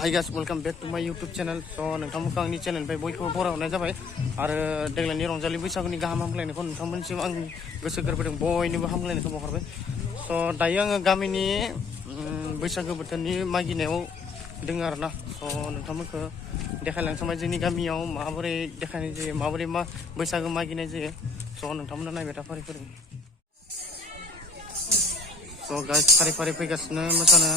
Hi guys, welcome back to my YouTube channel. So नोंथांमोनखौ आंनि चेनेलनिफ्राय बयखौबो बरायहरनाय जाबाय आरो देग्लायनि रंजालि बैसागुनि गाहाम हामलायनायखौ नोंथांमोनसिम आंनि गोसो गोरबोजों बयनोबो हामलायनायखौ बावहरबाय. So दायो आङो गामिनि बैसागु बोथोरनि मागिनायाव दङ आरोना. So नोंथांमोनखौ देखायलांसै जोंनि गामियाव माबोरै देखायनाय जायो, माबोरै बैसागु मागिनाय जायो. So नोंथांमोना नायबाय था फारि फारि. So guys, फारि फारि फैगासिनो मोसानो.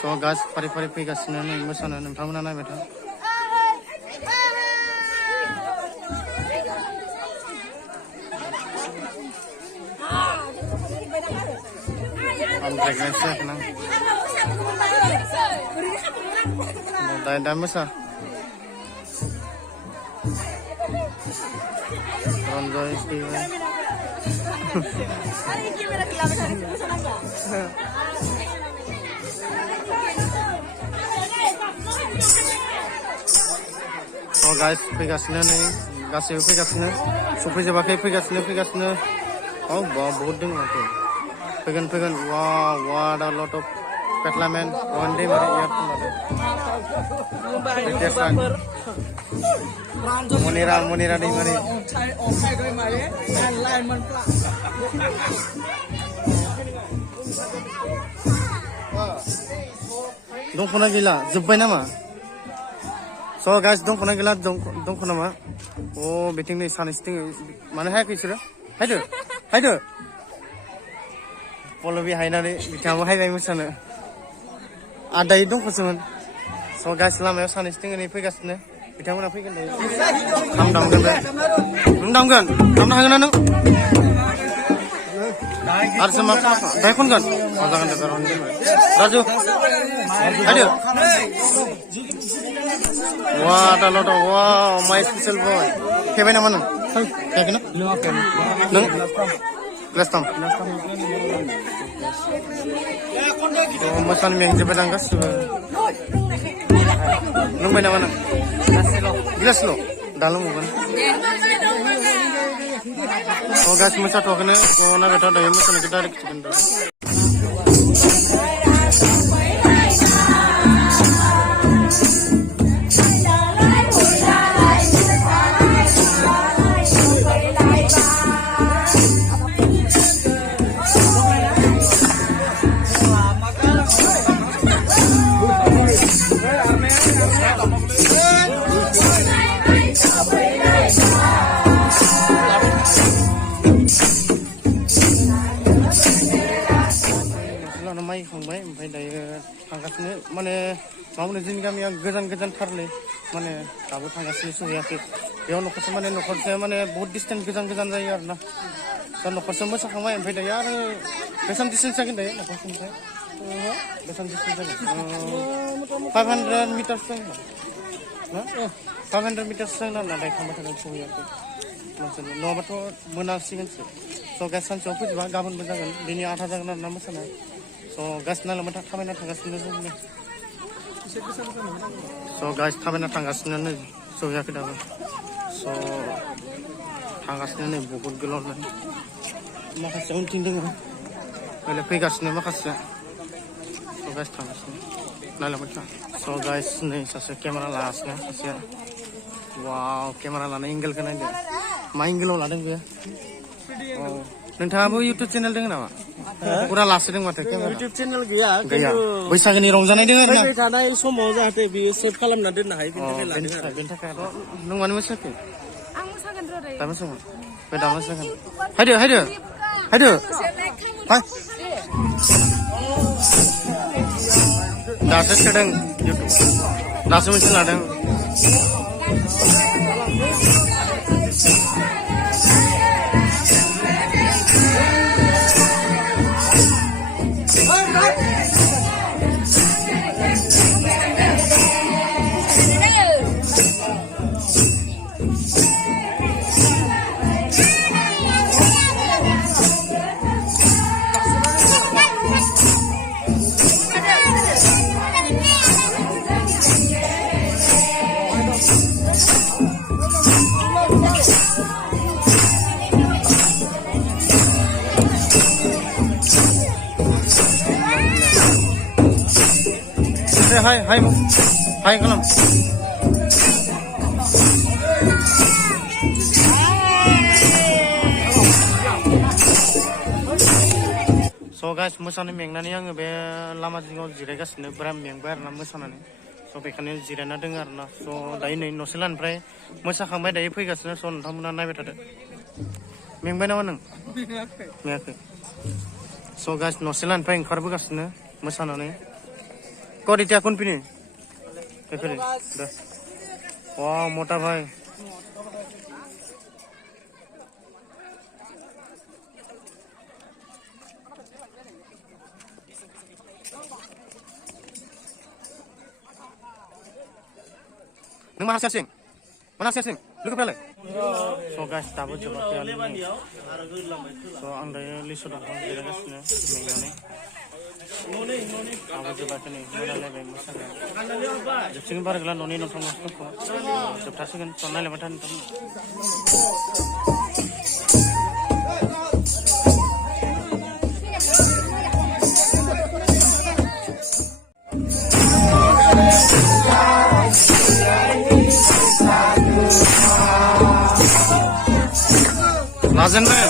So guys, फारि फारि फैगासिनो मोसानो नोंथांमोना नायबाय था. दा मोसा रन्जय So guys, फैगासिनो नै गासैबो फैगासिनो सफैजोबाखै फैगासिनो oh बहुत दङ माथो फैगोन what a lot of Petlamen one day mari ya Monira di mari dongkona gila जोब्बाय नामा So guys, dongkona gila dongkona मा oh बेथिं नै सानैसो दङ मानो हायाखै बिसोरो हायदो पलबि हायनानै बिथाङाबो हायबाय मोसानो आदायै दंखोसोमोन So guys, लामायाव सानैसो दङ नै फैगासिनो बिथांमोना फैगोन दायो खाम दामगोन दामनो हागोन ना नों आरो मा दाय खनगोन जागोन दे Raju हायदो What a lot of wow, my special boy. Kevin naman nung? Kevin na? Nung? Last time. Oh, masan may hindi ba lang gas? Nung ba naman nung? Glass lo. Dalo mo ba? Oh, gas mo sa token na. Oh, nagataw dayo mo sa nagdarik chicken daw. माइ खांबाय ओमफ्राय दायो थांगासिनो माने मावनो जोंनि गामिया गोजान थारलै माने दाबो थांगासिनो सहैयाखै बेयाव न'खरसे माने बहुत डिस्टेन्स गोजान जायो आरोना दा न'खरसे मोसाखांबाय ओमफ्राय दायो आरो बेसेबां डिस्टेन्स जागोन दायो न'खरसेनिफ्राय बेसेबां डिस्टेन्स जागोन 500 मिटारसो जागोन ना 500 मिटारसो जागोन आरोना दायो थांबाय थागोन सहैयाखै मानसिनि नङाबाथ' मोनासिगोनसो स' गाइस सानसेयाव फैजोबा गाबोनबो जागोन दिनै आधा जागोन आरोना मोसानाय So guys, nalang mata kami na tangasin na. So guys, kami na tangasin na. So ya kita. So tangasin na bukod gelor na. Makasih unting dong. Kalau pegas na makasih. So guys, tangasin. Nalang mata. So guys, nih sasa kamera las na. Sasa. Wow, kamera lana angle kan aja. Angle lo ladeng ya. Oh. नोंथाङाबो YouTube channel दङ नामा पुरा लासैदों माथो YouTube channel गैया बैसागोनि रंजानाय दङ आरोना फैबाय थानाय समाव जाहाथे बियो सेभ खालामना दोननो हायो बेनि थाखाय नों मानो मोसाखै आं मोसागोन र' दा मोसागोन बे दा मोसागोन हायदो दासो सोदों YouTube दासो मोनसे लादों say hi, hi, hi, kalam. So guys, मोसानो मेंनानै आङो बे लामा जिङाव जिरायगासिनो बिराद मेंबाय आरोना मोसानानै स' बेखायनो जिरायना दङ आरोना स' दायो नै न'से लानिफ्राय मोसाखांबाय दायो फैगासिनो स' नोंथांमोना नायबाय थादो मेंबाय नामा नों मेङाखै स' गाइस न'से लानिफ्राय ओंखारबोगासिनो मोसानानै करिटिया कनफिनि बेफोरो दे वाव मोटा भाई नों मा हासियासिं mana haसियासिं लोगोफ्रालाय स' गाइस दाबो जोबाखै स' आं दायो लिसु दंफां जिरायगासिनो मेंनानै दाबो जोबाखै नै मोनालायबाय मोसानाया जोबसिगोन बारा गैला न'नि न'थां न'खौ जोबथासिगोन स' नायलायबाय था नोंथां लाजेनबाय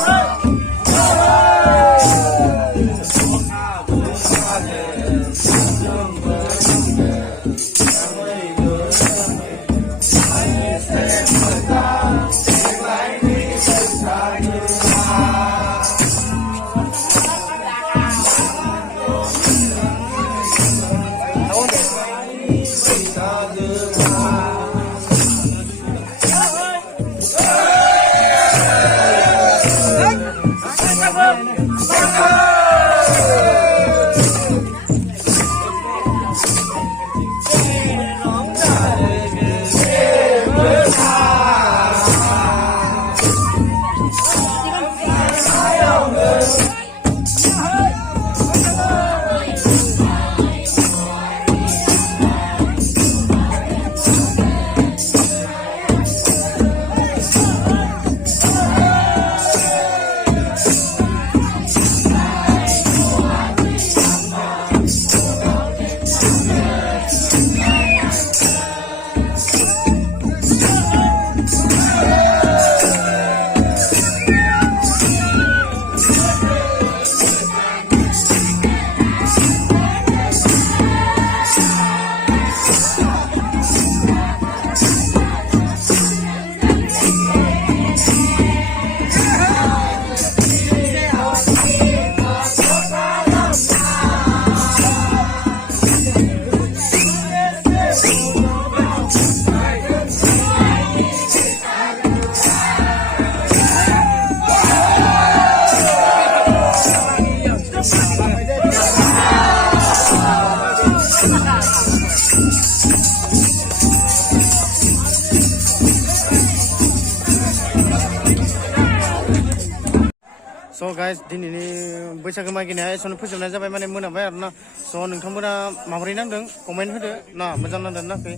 स' गाइस दिनैनि बैसागो मागिनाया एसेनो फोजोबनाय जाबाय माने मोनाबाय आरोना स' नोंथांमोना माबोरै नांदों कमेन्ट होदो ना मोजां नांदों नाखै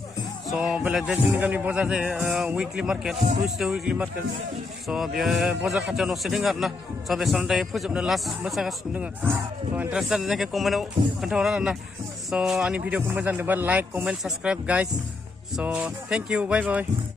स' बेलेग जोंनि गामि बजार जायो उइकलि मार्केट टुइसडे उइकलि मार्केट स' बेयो बजार खाथियाव न'से दङ आरोना स' बेसेबां दायो फोजोबनो लास्ट मोसागासिनो दङ स' इन्टारेस्ट जादों जायखि कमेन्टआव खोन्थाहर आरोना स' आंनि भिडिअखौ मोजां नुबा लाइक कमेन्ट साबसक्राइब गाइस स' थेंक इउ बाय बाय